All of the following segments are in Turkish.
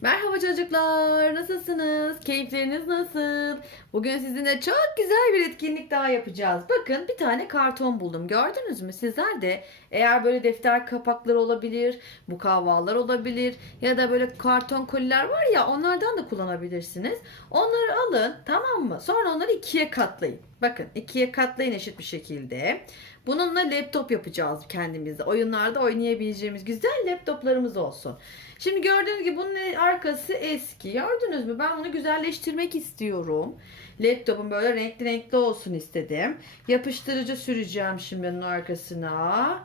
Merhaba çocuklar, nasılsınız? Keyifleriniz nasıl? Bugün sizinle çok güzel bir etkinlik daha yapacağız. Bakın bir tane karton buldum. Gördünüz mü? Sizler de eğer böyle defter kapakları olabilir, mukavvalar olabilir ya da böyle karton koliler var ya onlardan da kullanabilirsiniz. Onları alın tamam mı? Sonra onları ikiye katlayın. Bakın ikiye katlayın eşit bir şekilde. Bununla laptop yapacağız kendimizde. Oyunlarda oynayabileceğimiz güzel laptoplarımız olsun. Şimdi gördüğünüz gibi bunun arkası eski. Gördünüz mü? Ben bunu güzelleştirmek istiyorum. Laptopum böyle renkli renkli olsun istedim. Yapıştırıcı süreceğim şimdi onun arkasına.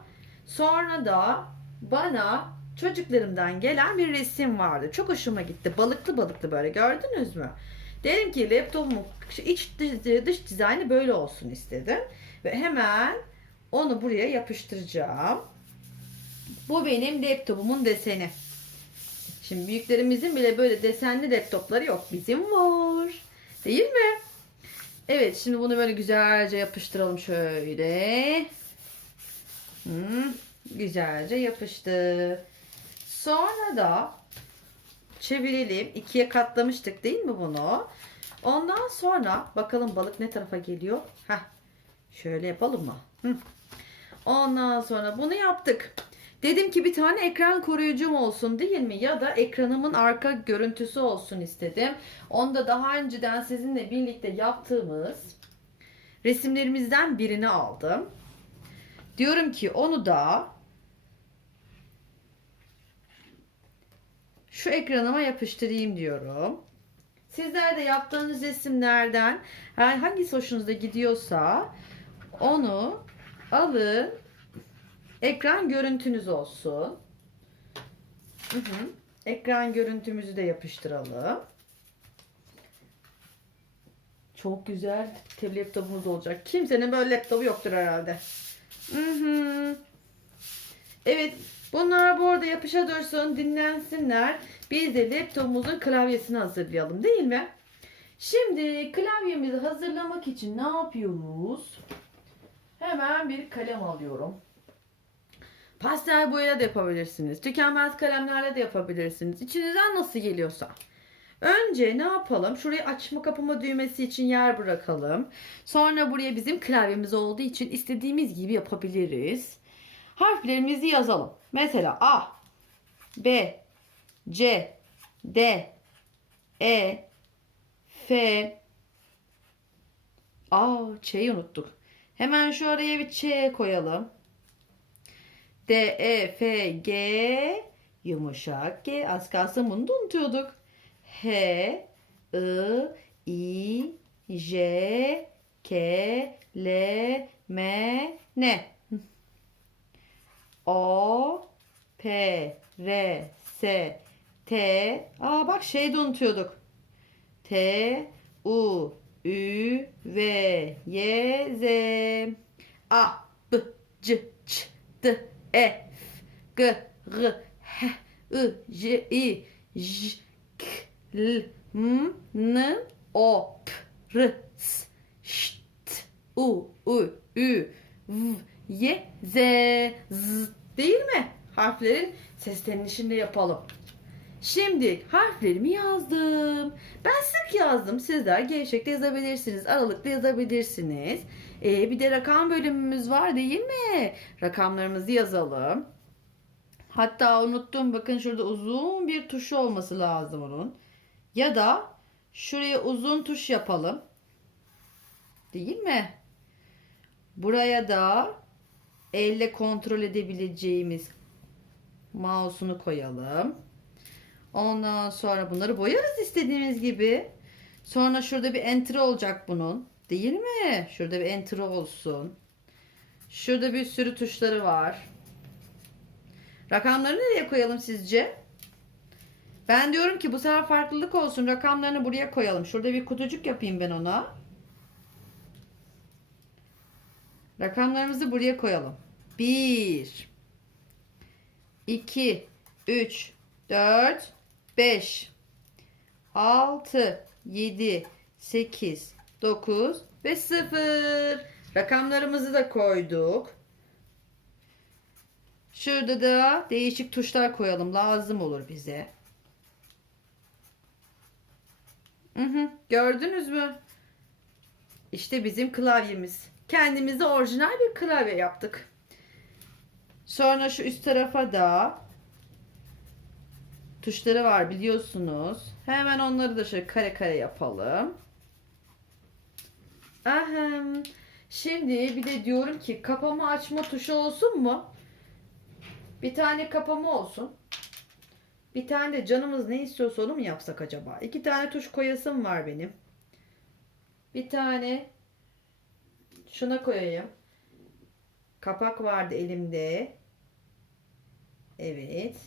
Sonra da bana çocuklarımdan gelen bir resim vardı. Çok hoşuma gitti. Balıklı balıklı böyle gördünüz mü? Dedim ki laptopumun iç dış, dizaynı böyle olsun istedim. Ve hemen onu buraya yapıştıracağım. Bu benim laptopumun deseni. Şimdi büyüklerimizin bile böyle desenli laptopları yok. Bizim var. Değil mi? Evet şimdi bunu böyle güzelce yapıştıralım şöyle. Hmm, güzelce yapıştı. Sonra da çevirelim. İkiye katlamıştık değil mi bunu? Ondan sonra bakalım balık ne tarafa geliyor. Heh. Şöyle yapalım mı? Hı. Ondan sonra bunu yaptık. Dedim ki bir tane ekran koruyucum olsun değil mi? Ya da ekranımın arka görüntüsü olsun istedim. Onu da daha önceden sizinle birlikte yaptığımız resimlerimizden birini aldım. Diyorum ki onu da şu ekranıma yapıştırayım diyorum. Sizler de yaptığınız resimlerden hangisi hoşunuza gidiyorsa onu alın ekran görüntünüz olsun. Hı hı. Ekran görüntümüzü de yapıştıralım. Çok güzel tab- laptopumuz olacak. Kimsenin böyle laptopu yoktur herhalde. Hı hı. Evet. Bunlar bu arada yapışa dursun, dinlensinler. Biz de laptopumuzun klavyesini hazırlayalım değil mi? Şimdi klavyemizi hazırlamak için ne yapıyoruz? Hemen bir kalem alıyorum. Pastel boyayla da yapabilirsiniz. Tükenmez kalemlerle de yapabilirsiniz. İçinizden nasıl geliyorsa. Önce ne yapalım? Şurayı açma kapama düğmesi için yer bırakalım. Sonra buraya bizim klavyemiz olduğu için istediğimiz gibi yapabiliriz. Harflerimizi yazalım. Mesela A, B, C, D, E, F, A, Ç'yi unuttuk. Hemen şu araya bir Ç koyalım. D, E, F, G, yumuşak G. Az kalsın bunu da unutuyorduk. H, I, I, J, K, L, M, N. O, P, R, S, T. Aa bak şeyi de unutuyorduk. T, U, Ü, V, Y, Z. A, B, C, Ç, D, E, F, G, R, H, I, J, I, J, K, L, M, N, O, P, R, S, Ş, T, U, U, Ü, V, Y, Z, Z. Değil mi? Harflerin seslenişini de yapalım. Şimdi harflerimi yazdım. Ben sık yazdım. Sizler gevşekte yazabilirsiniz. Aralıklı yazabilirsiniz. Ee, bir de rakam bölümümüz var değil mi? Rakamlarımızı yazalım. Hatta unuttum. Bakın şurada uzun bir tuşu olması lazım onun. Ya da şuraya uzun tuş yapalım. Değil mi? Buraya da elle kontrol edebileceğimiz mouse'unu koyalım. Ondan sonra bunları boyarız istediğimiz gibi. Sonra şurada bir enter olacak bunun. Değil mi? Şurada bir enter olsun. Şurada bir sürü tuşları var. Rakamları nereye koyalım sizce? Ben diyorum ki bu sefer farklılık olsun. Rakamlarını buraya koyalım. Şurada bir kutucuk yapayım ben ona. Rakamlarımızı buraya koyalım. 1 2 3 4 5 6 7 8 9 ve 0. Rakamlarımızı da koyduk. Şurada da değişik tuşlar koyalım. Lazım olur bize. Hı hı, gördünüz mü? İşte bizim klavyemiz. Kendimize orijinal bir klavye yaptık. Sonra şu üst tarafa da tuşları var biliyorsunuz. Hemen onları da şöyle kare kare yapalım. Ahem. Şimdi bir de diyorum ki kapama açma tuşu olsun mu? Bir tane kapama olsun. Bir tane de canımız ne istiyorsa onu mu yapsak acaba? İki tane tuş koyasım var benim. Bir tane şuna koyayım. Kapak vardı elimde. Evet.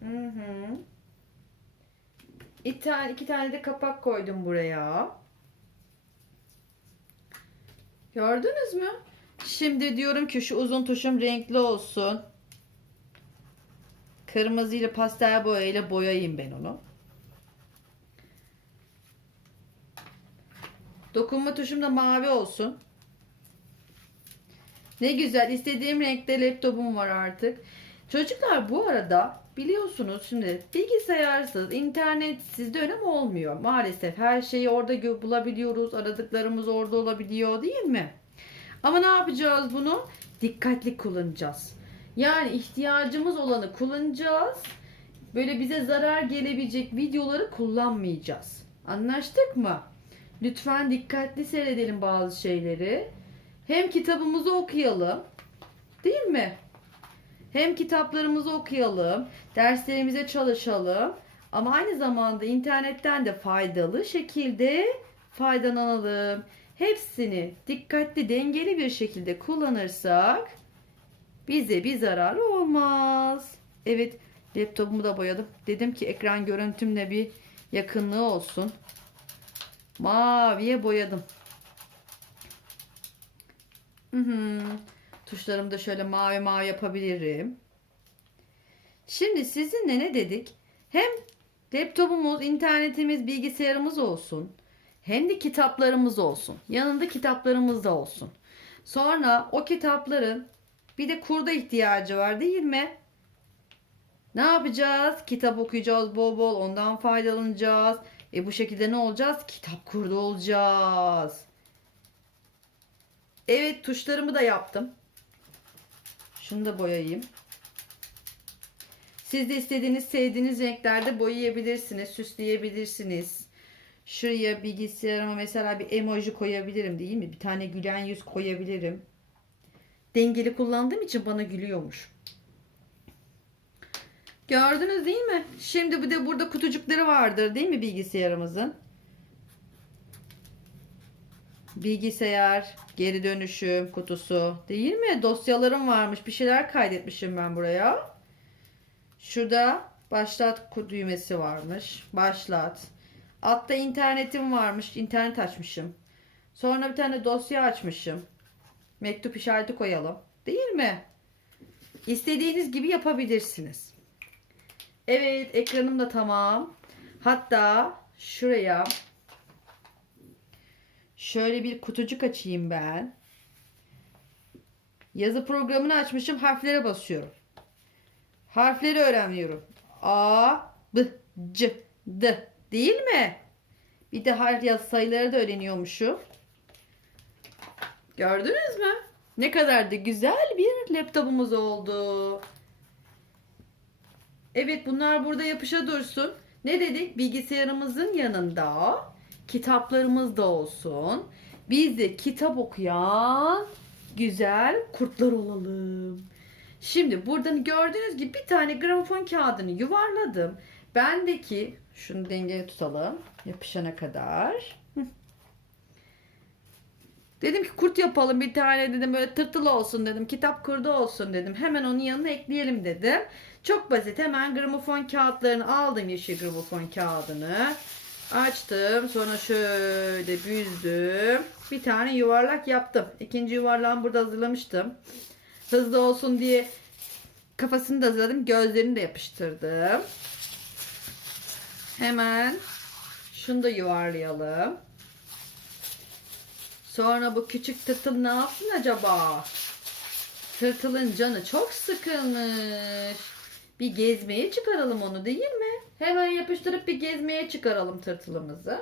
Hı hı. İki tane, iki tane de kapak koydum buraya. Gördünüz mü? Şimdi diyorum ki şu uzun tuşum renkli olsun. Kırmızı ile pastel boya ile boyayayım ben onu. Dokunma tuşum da mavi olsun. Ne güzel. istediğim renkte laptopum var artık. Çocuklar bu arada biliyorsunuz şimdi bilgisayarsız, internetsiz dönem olmuyor. Maalesef her şeyi orada bulabiliyoruz. Aradıklarımız orada olabiliyor değil mi? Ama ne yapacağız bunu? Dikkatli kullanacağız. Yani ihtiyacımız olanı kullanacağız. Böyle bize zarar gelebilecek videoları kullanmayacağız. Anlaştık mı? Lütfen dikkatli seyredelim bazı şeyleri. Hem kitabımızı okuyalım. Değil mi? Hem kitaplarımızı okuyalım, derslerimize çalışalım. Ama aynı zamanda internetten de faydalı şekilde faydalanalım. Hepsini dikkatli, dengeli bir şekilde kullanırsak bize bir zararı olmaz. Evet, laptopumu da boyadım. Dedim ki ekran görüntümle bir yakınlığı olsun. Maviye boyadım. Hı hı. Tuşlarımı da şöyle mavi mavi yapabilirim. Şimdi sizinle ne dedik? Hem laptopumuz, internetimiz, bilgisayarımız olsun. Hem de kitaplarımız olsun. Yanında kitaplarımız da olsun. Sonra o kitapların bir de kurda ihtiyacı var değil mi? Ne yapacağız? Kitap okuyacağız bol bol. Ondan faydalanacağız. E bu şekilde ne olacağız? Kitap kurdu olacağız. Evet tuşlarımı da yaptım. Şunu da boyayayım. Siz de istediğiniz, sevdiğiniz renklerde boyayabilirsiniz, süsleyebilirsiniz. Şuraya bilgisayarıma mesela bir emoji koyabilirim değil mi? Bir tane gülen yüz koyabilirim. Dengeli kullandığım için bana gülüyormuş. Gördünüz değil mi? Şimdi bir de burada kutucukları vardır değil mi bilgisayarımızın? Bilgisayar, geri dönüşüm kutusu değil mi? Dosyalarım varmış. Bir şeyler kaydetmişim ben buraya. Şurada başlat düğmesi varmış. Başlat. Altta internetim varmış. İnternet açmışım. Sonra bir tane dosya açmışım. Mektup işareti koyalım. Değil mi? İstediğiniz gibi yapabilirsiniz. Evet ekranım da tamam. Hatta şuraya şöyle bir kutucuk açayım ben. Yazı programını açmışım. Harflere basıyorum. Harfleri öğreniyorum. A, B, C, D. Değil mi? Bir de harf yaz sayıları da öğreniyormuşum. Gördünüz mü? Ne kadar da güzel bir laptopumuz oldu. Evet bunlar burada yapışa dursun. Ne dedik? Bilgisayarımızın yanında kitaplarımız da olsun. Biz de kitap okuyan güzel kurtlar olalım. Şimdi buradan gördüğünüz gibi bir tane gramofon kağıdını yuvarladım. Bendeki şunu dengeye tutalım yapışana kadar. Dedim ki kurt yapalım bir tane dedim böyle tırtıl olsun dedim. Kitap kurdu olsun dedim. Hemen onun yanına ekleyelim dedim. Çok basit hemen gramofon kağıtlarını aldım yeşil gramofon kağıdını. Açtım sonra şöyle büzdüm. Bir tane yuvarlak yaptım. İkinci yuvarlağımı burada hazırlamıştım. Hızlı olsun diye kafasını da hazırladım. Gözlerini de yapıştırdım. Hemen şunu da yuvarlayalım. Sonra bu küçük tırtıl ne yapsın acaba? Tırtılın canı çok sıkılmış. Bir gezmeye çıkaralım onu değil mi? Hemen yapıştırıp bir gezmeye çıkaralım tırtılımızı.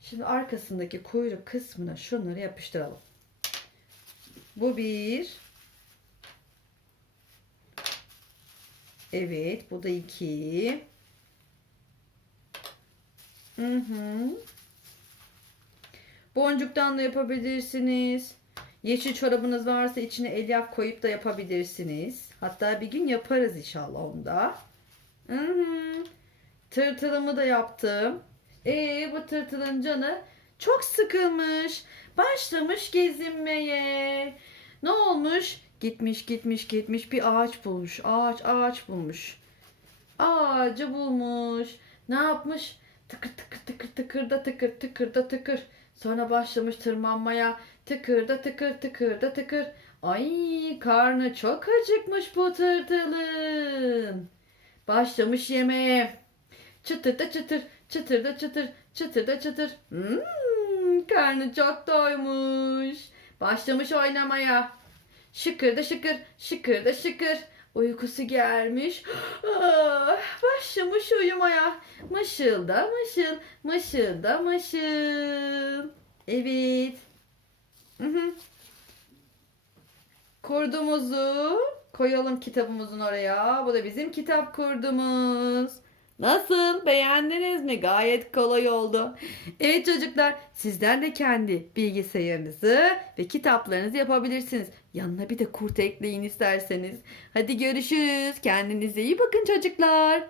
Şimdi arkasındaki kuyruk kısmına şunları yapıştıralım. Bu bir. Evet, bu da iki. Hı hı. Boncuktan da yapabilirsiniz. Yeşil çorabınız varsa içine elyaf koyup da yapabilirsiniz. Hatta bir gün yaparız inşallah onda. Hı hı. Tırtılımı da yaptım. Ee bu tırtılın canı çok sıkılmış. Başlamış gezinmeye. Ne olmuş? Gitmiş gitmiş gitmiş bir ağaç bulmuş. Ağaç ağaç bulmuş. Ağacı bulmuş. Ne yapmış? Tıkır tıkır tıkır tıkır da tıkır tıkır da tıkır. Sonra başlamış tırmanmaya. Tıkır da tıkır tıkır da tıkır. Ay karnı çok acıkmış bu tırtılın. Başlamış yemeğe. Çıtır da çıtır, çıtır da çıtır, çıtır da çıtır. Hmm, karnı çok doymuş. Başlamış oynamaya. Şıkır da şıkır, şıkır da şıkır. Uykusu gelmiş. Ah, başlamış uyumaya. Mışıl da mışıl, mışıl da mışıl. Evet. Kurdumuzu koyalım kitabımızın oraya. Bu da bizim kitap kurdumuz. Nasıl? Beğendiniz mi? Gayet kolay oldu. Evet çocuklar, sizler de kendi bilgisayarınızı ve kitaplarınızı yapabilirsiniz. Yanına bir de kurt ekleyin isterseniz. Hadi görüşürüz. Kendinize iyi bakın çocuklar.